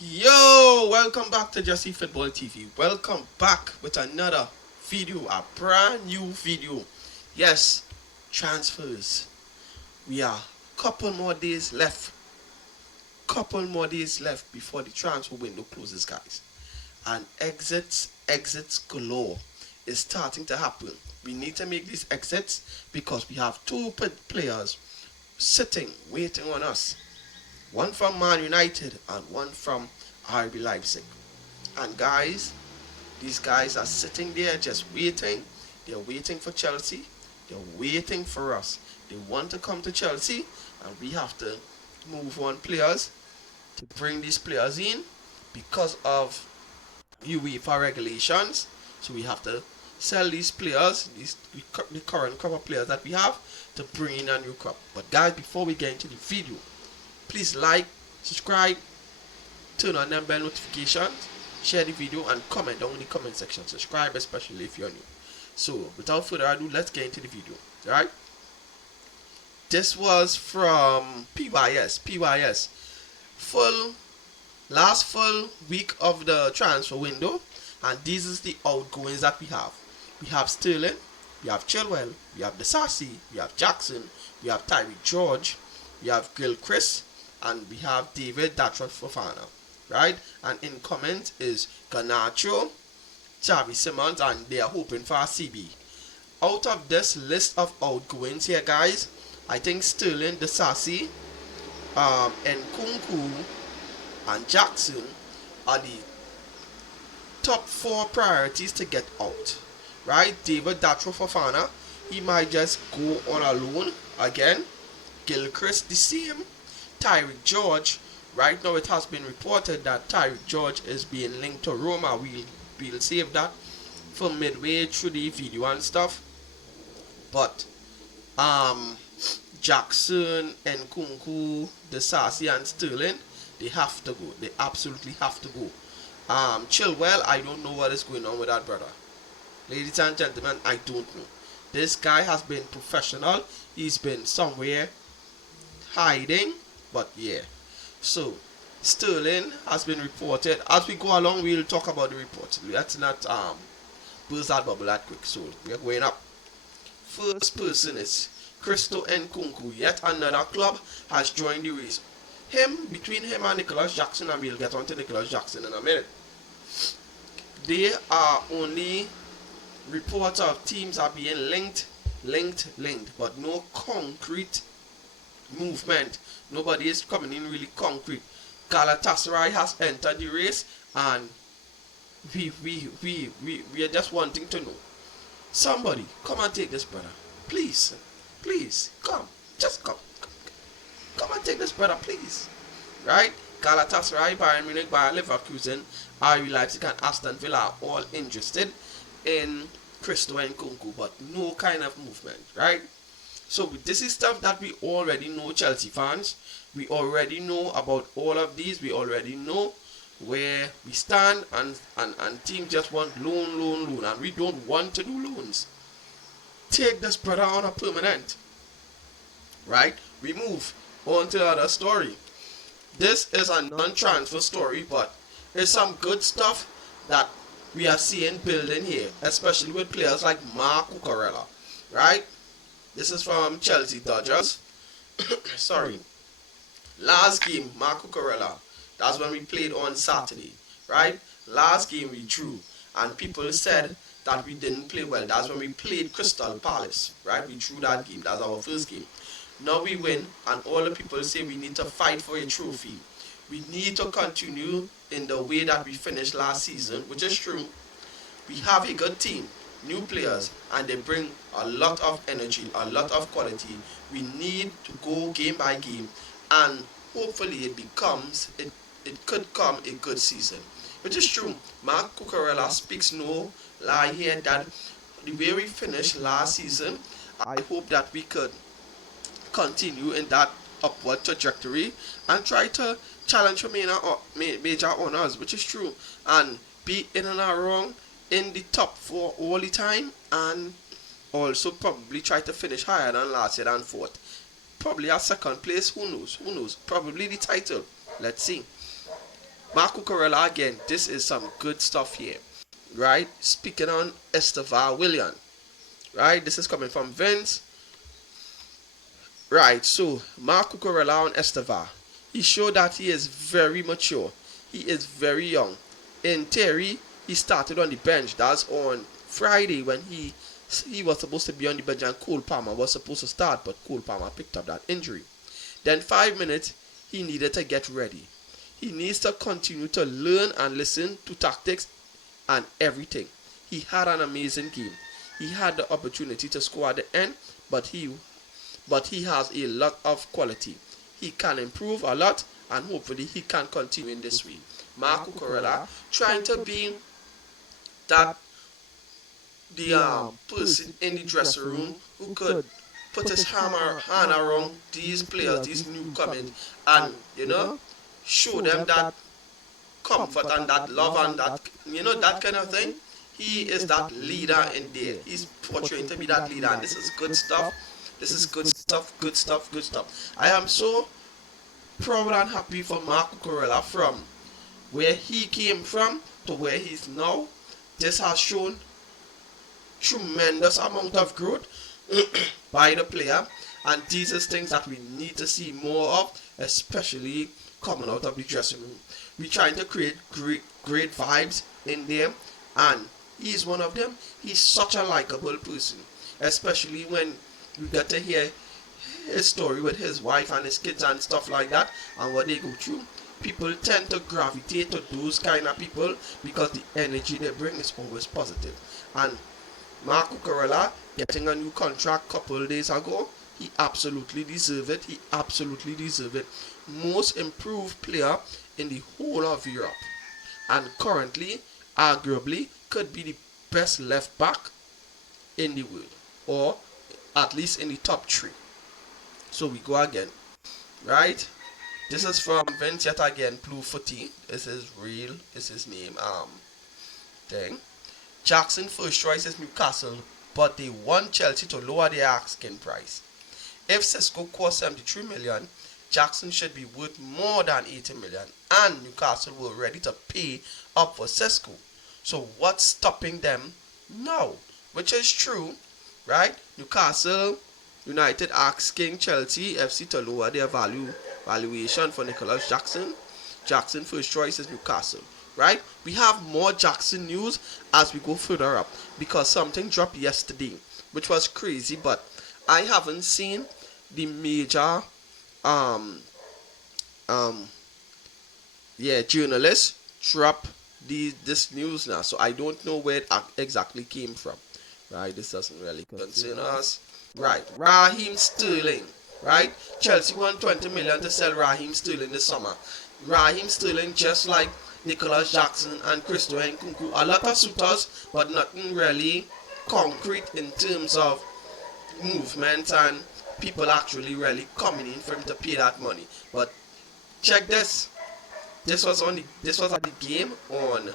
Yo, welcome back to Jesse Football TV. Welcome back with another video, a brand new video. Yes, transfers. We are couple more days left. Couple more days left before the transfer window closes, guys. And exits galore is starting to happen. We need to make these exits because we have two players sitting, waiting on us. One from Man United and one from RB Leipzig. And guys, these guys are sitting there just waiting. They're waiting for Chelsea. They're waiting for us. They want to come to Chelsea, and we have to move on players to bring these players in because of UEFA regulations. So we have to sell these players, the current crop of players that we have, to bring in a new crop. But guys, before we get into the video, please like, subscribe, turn on them bell notifications, share the video, and comment down in the comment section. Subscribe especially if you're new. So without further ado, let's get into the video. Alright? This was from PYS. Last full week of the transfer window, and this is the outgoings that we have. We have Sterling, we have Chilwell, we have Disasi, we have Jackson, we have Tyreek George, we have Gilchrist, and we have David Datros Fofana, right? And in comment is Garnacho, Xavi Simons, and they are hoping for a CB. Out of this list of outgoings here, guys, I think Sterling, Disasi, and Nkunku and Jackson are the top 4 priorities to get out, right? David Datro Fofana, he might just go on a loan again. Gilchrist the same. Tyreek George, right now it has been reported that Tyreek George is being linked to Roma. We'll save that for midway through the video and stuff. But Jackson, Nkunku, Disasi, and Sterling, they have to go. They absolutely have to go. Chilwell, I don't know what is going on with that brother. Ladies and gentlemen, I don't know. This guy has been professional. He's been somewhere hiding, but yeah. So Sterling has been reported. As we go along, we'll talk about the reports. Let's not burst that bubble that quick. So we're going up. First person is Christo Nkunku. Yet another club has joined the race. Between him and Nicholas Jackson, and we'll get on to Nicholas Jackson in a minute. They are only reports of teams are being linked, but no concrete movement. Nobody is coming in really concrete. Galatasaray has entered the race, and we are just wanting to know. Somebody come and take this brother, please, come, just come. Come and take this brother, please. Right? Galatasaray, Bayern Munich, Bayer Leverkusen, RB Leipzig, and Aston Villa are all interested in Christo Nkunku, but no kind of movement, right? So this is stuff that we already know, Chelsea fans. We already know about all of these. We already know where we stand, and teams just want loan, and we don't want to do loans. Take this brother on a permanent, right? We move on to the other story. This is a non-transfer story, but there's some good stuff that we are seeing building here, especially with players like Marc Cucurella, right? This is from Chelsea Dodgers. Sorry. Last game, Marc Cucurella. That's when we played on Saturday, right? Last game we drew, and people said that we didn't play well. That's when we played Crystal Palace, right? We drew that game. That's our first game. Now we win, and all the people say we need to fight for a trophy. We need to continue in the way that we finished last season, which is true. We have a good team, new players, and they bring a lot of energy, a lot of quality. We need to go game by game, and hopefully it could come a good season, which is true. Marc Cucurella speaks no lie here that the way we finished last season, I hope that we could continue in that upward trajectory and try to challenge for major honors, which is true, and be in and around in the top 4 all the time, and also probably try to finish higher than last year than 4th. Probably a second place, who knows, probably the title, let's see. Marco Corella again. This is some good stuff here, right? Speaking on Estevan Willian, right? This is coming from Vince, right? So Marco Corella on Estevan. He showed that he is very mature. He is very young. In theory, he started on the bench. That's on Friday when he was supposed to be on the bench and Cole Palmer was supposed to start, but Cole Palmer picked up that injury. Then 5 minutes, he needed to get ready. He needs to continue to learn and listen to tactics and everything. He had an amazing game. He had the opportunity to score at the end, but he has a lot of quality. He can improve a lot, and hopefully he can continue in this way. Marco Corella trying to be that the person in the dressing room who could put his hand around these players, these newcomers, and show them that comfort and that love and that that kind of thing. He is that leader in there. He's portraying to be that leader, and this is good stuff. This is good stuff, good stuff, good stuff. I am so proud and happy for Marco Corella from where he came from to where he is now. This has shown tremendous amount of growth by the player, and these are things that we need to see more of, especially coming out of the dressing room. We're trying to create great vibes in there, and he's one of them. He's such a likable person, especially when we get to hear his story with his wife and his kids and stuff like that, and what they go through. People tend to gravitate to those kind of people because the energy they bring is always positive. And Marco Corella getting a new contract couple days ago, he absolutely deserved it. He absolutely deserved it. Most improved player in the whole of Europe, and currently, arguably, could be the best left back in the world, or at least in the top 3. So we go again, right? This is from Vince yet again, Blue Footy. This is real. This is his name. Thing. Jackson first choice is Newcastle, but they want Chelsea to lower their asking price. If Sesko costs 73 million, Jackson should be worth more than 80 million, and Newcastle were ready to pay up for Sesko. So what's stopping them now? Which is true, right? Newcastle United asking Chelsea FC to lower their valuation for Nicholas Jackson. Jackson first choice is Newcastle, right? We have more Jackson news as we go further up, because something dropped yesterday which was crazy, but I haven't seen the major journalists drop this news now, so I don't know where it exactly came from, right? This doesn't really concern us. Right, Raheem Sterling, right? Chelsea won 20 million to sell Raheem Sterling this summer. Raheem Sterling, just like Nicholas Jackson and Christopher Nkunku, a lot of suitors, but nothing really concrete in terms of movement and people actually really coming in for him to pay that money. But check this. This was at the game on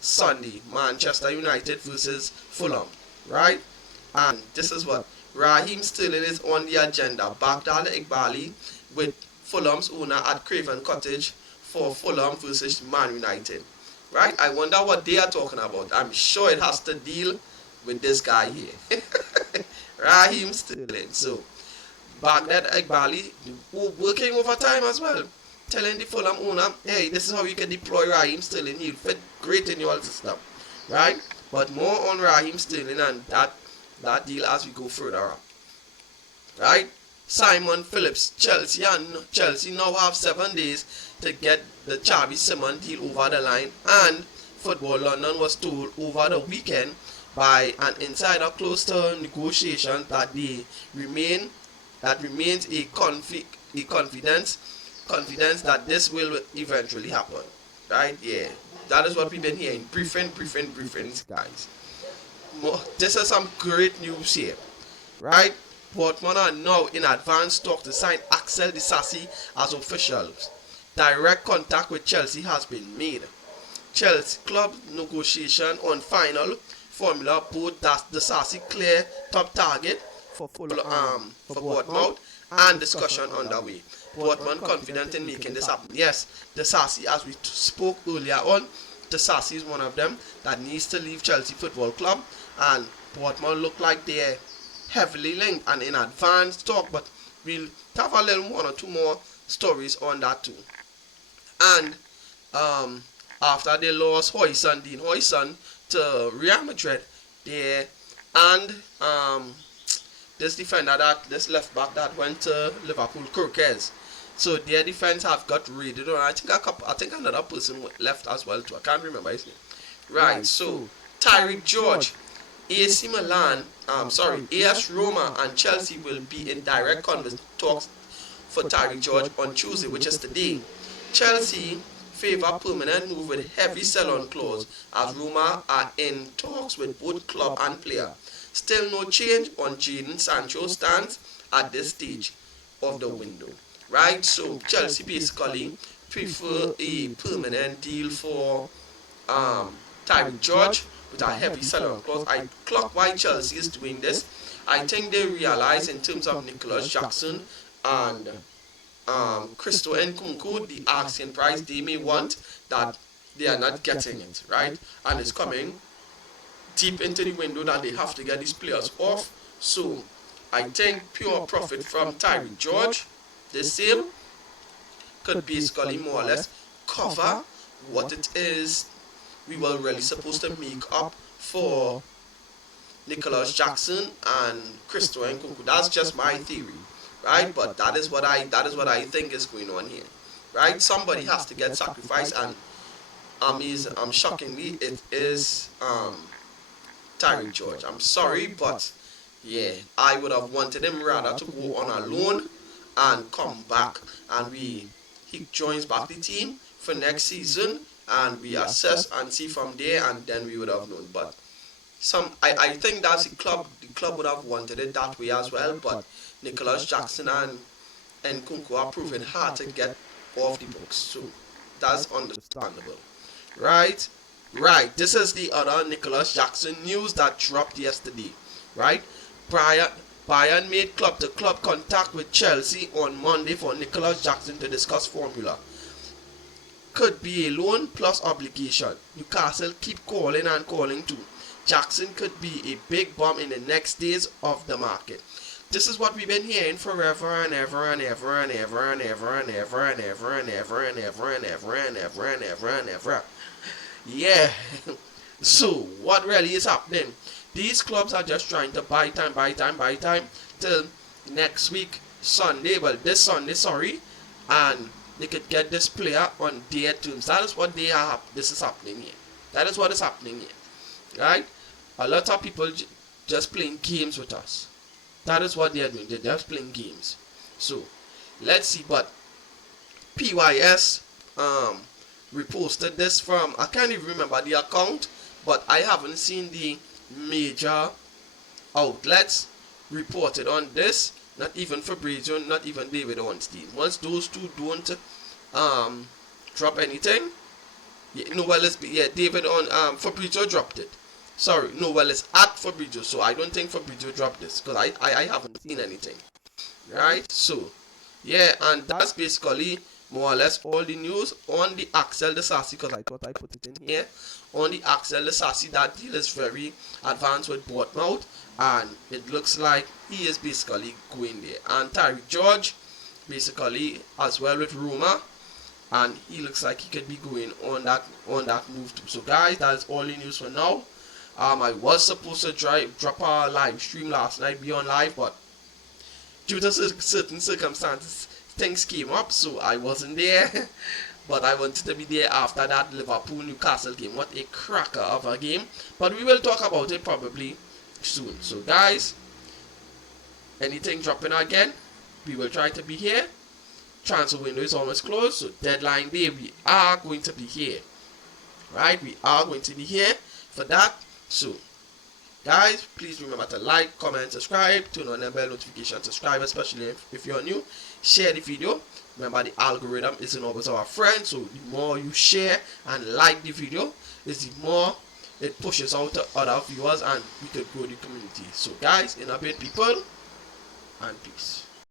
Sunday, Manchester United versus Fulham, right? And this is what Raheem Sterling is on the agenda. Baghdad Iqbali with Fulham's owner at Craven Cottage for Fulham versus Man United, right? I wonder what they are talking about. I'm sure it has to deal with this guy here, Raheem Sterling. So Baghdad Iqbali working overtime as well, telling the Fulham owner, hey, this is how you can deploy Raheem Sterling. He'll fit great in your system, right? But more on Raheem Sterling and that deal as we go further up, right? Simon Phillips, Chelsea now have 7 days to get the Xavi Simons deal over the line, and Football London was told over the weekend by an insider close to negotiations that remains a confidence that this will eventually happen, right? Yeah, that is what we've been hearing. Briefing, guys. This is some great news here, right? Portman are now in advanced talk to sign Axel Disasi as officials. Direct contact with Chelsea has been made. Chelsea club negotiation on final formula, both Disasi clear top target for Bournemouth and discussion underway. Portman confident in making this happen. Yes, Disasi, as we spoke earlier on, Disasi is one of them that needs to leave Chelsea Football Club, and Portman look like they're heavily linked and in advanced talk, but we'll have a little one or two more stories on that too. And after they lost Dean Huijsen to Real Madrid, they and this defender this left back that went to Liverpool, Kirkes. So their defense have got raided on. I think another person left as well too. I can't remember his name. Right. So Tyreek George, AC Milan, AS Roma and Chelsea will be in direct talks for Tyreek George on Tuesday, which is today. Chelsea favor permanent move with heavy sell-on clause as Roma are in talks with both club and player. Still no change on Jadon Sancho's stance at this stage of the window. Right, so Chelsea basically prefer a permanent deal for Tyreek George with a heavy sell-on clause. I clock why Chelsea is doing this. I think they realize in terms of Nicholas Jackson and Christo Nkunku, the asking price they may want, that they are not getting it, right? And it's coming deep into the window that they have to get these players off. So I think pure profit from Tyreek George, this sale, could basically more or less cover what it is we were really supposed to make up for Nicholas Jackson and Christo Nkunku. That's just my theory, right? But that is what I think is going on here, right? Somebody has to get sacrificed, and shockingly it is Tyreek George. I'm sorry, but yeah, I would have wanted him rather to go on a loan and come back, and he joins back the team for next season, and we assess and see from there, and then we would have known. But I think that's the club would have wanted it that way as well, but Nicholas Jackson and Nkunku are proving hard to get off the books, so that's understandable. Right, this is the other Nicholas Jackson news that dropped yesterday. Right, Bayern made club-to-club contact with Chelsea on Monday for Nicholas Jackson to discuss formula. Could be a loan plus obligation. Newcastle keep calling and calling too. Jackson could be a big bomb in the next days of the market. This is what we've been hearing forever and ever and ever and ever and ever and ever and ever and ever and ever and ever and ever and ever and ever. Yeah. So what really is happening? These clubs are just trying to buy time till next week Sunday. Well, this Sunday, sorry, and they could get this player on their terms. That is what this is happening here. That is what is happening here, right? A lot of people just playing games with us. That is what they are doing. They're just playing games. So let's see. But PYS reposted this from, I can't even remember the account, but I haven't seen the major outlets reported on this. Not even Fabrizio, not even David Ornstein. Once those two don't drop anything, David on Fabrizio dropped it. Sorry, no, well, it's at Fabrizio, so I don't think Fabrizio dropped this because I haven't seen anything. Right? So yeah, and that's basically more or less all the news on the Axel Disasi, because I thought I put it in here. On the Axel Disasi, that deal is very advanced with Bournemouth, and it looks like he is basically going there. And Tyreek George basically as well with Roma, and he looks like he could be going on that move too. So guys, that is all the news for now. I was supposed to drop a live stream last night, be on live, but due to certain circumstances, things came up, so I wasn't there. But I wanted to be there after that Liverpool-Newcastle game. What a cracker of a game. But we will talk about it probably soon. So guys, anything dropping again, we will try to be here. Transfer window is almost closed, so deadline day, we are going to be here. Right, we are going to be here for that. So guys, please remember to like, comment, subscribe, turn on the bell notification, subscribe, especially if you're new. Share the video. Remember, the algorithm isn't always our friend, so the more you share and like the video, is the more it pushes out to other viewers, and we could grow the community. So guys, in a bit, people, and peace.